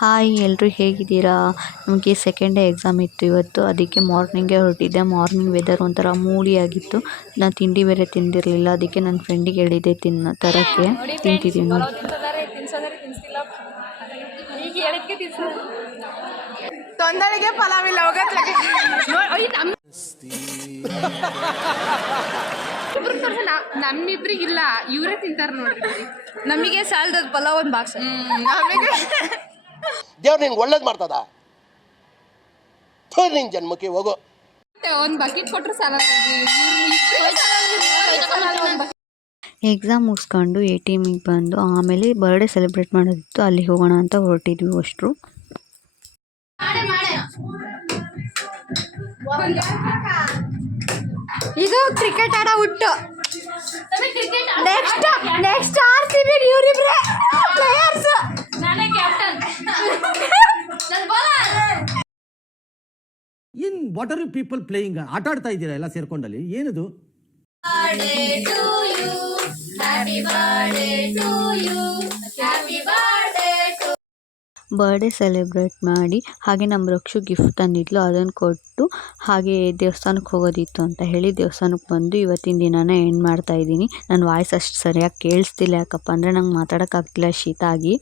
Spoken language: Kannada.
ಹಾಯ್ ಎಲ್ಲರೂ ಹೇಗಿದ್ದೀರಾ? ನಮಗೆ ಸೆಕೆಂಡ್ ಡೇ ಎಕ್ಸಾಮ್ ಇತ್ತು ಇವತ್ತು. ಅದಕ್ಕೆ ಮಾರ್ನಿಂಗೇ ಹೊರಟಿದ್ದೆ. ಮಾರ್ನಿಂಗ್ ವೆದರ್ ಒಂಥರ ಮೂಡಿ ಆಗಿತ್ತು. ನಾನು ತಿಂಡಿ ಬೇರೆ ತಿಂದಿರಲಿಲ್ಲ. ಅದಕ್ಕೆ ನನ್ನ ಫ್ರೆಂಡಿಗೆ ಹೇಳಿದ್ದೆ ತರಕ್ಕೆ ತಿಂತಿದ್ದೀನಿ ನೋಡಿ. ತೊಂದರೆಗೆ ಫಲವಿಲ್ಲ ನಮ್ಮಿಬ್ರಿಗಿಲ್ಲ, ಇವರೇ ತಿಂತಾರ ನೋಡಿ. ನಮಗೆ ಸಾಲದ ಪಲಾವ್ ಒಂದು ಬಾಕ್ಸ್. ನಮಗೆ ದೇವ್ರು ನಿನ್ಗೆ ಒಳ್ಳೇದು ಮಾಡ್ತದ. ನಿನ್ ಜನ್ಮಕ್ಕೆ ಹೋಗೋ ಒಂದು ಬಕೆಟ್ ಕೊಟ್ಟರು ಸಾಲ. ಎಕ್ಸಾಮ್ ಮುಗಿಸ್ಕೊಂಡು ATMಗೆ ಬಂದು ಆಮೇಲೆ ಬರ್ಡೇ ಸೆಲೆಬ್ರೇಟ್ ಮಾಡೋದಿತ್ತು. ಅಲ್ಲಿ ಹೋಗೋಣ ಅಂತ ಹೊರಟಿದ್ವಿ ಅಷ್ಟರು. ಈಗ ಕ್ರಿಕೆಟ್ ಆಡೋ ಹುಟ್ಟು. ನೆಕ್ಸ್ಟ್ RCB ಇವರಿಬ್ರೆ ಪ್ಲೇಯರ್ಸ್. ನಾನೇ captain. In what are you people playing? ಆಟ ಆಡ್ತಾ ಇದ್ದೀರಾ ಎಲ್ಲ ಸೇರ್ಕೊಂಡಲ್ಲಿ? ಏನದು? ಬರ್ಡೇ ಸೆಲೆಬ್ರೇಟ್ ಮಾಡಿ ಹಾಗೆ ನಮ್ಮ ರಕ್ಷು ಗಿಫ್ಟ್ ತಂದಿದ್ಲು. ಅದನ್ನು ಕೊಟ್ಟು ಹಾಗೆ ದೇವಸ್ಥಾನಕ್ಕೆ ಹೋಗೋದಿತ್ತು ಅಂತ ಹೇಳಿ ದೇವಸ್ಥಾನಕ್ಕೆ ಬಂದು ಇವತ್ತಿನ ದಿನನ ಎಂಡ್ ಮಾಡ್ತಾಯಿದ್ದೀನಿ. ನನ್ನ ವಾಯ್ಸ್ ಅಷ್ಟು ಸರಿಯಾಗಿ ಕೇಳಿಸ್ತಿಲ್ಲ, ಯಾಕಪ್ಪ ಅಂದರೆ ನಂಗೆ ಮಾತಾಡೋಕ್ಕಾಗ್ತಿಲ್ಲ ಶೀತ ಆಗಿ.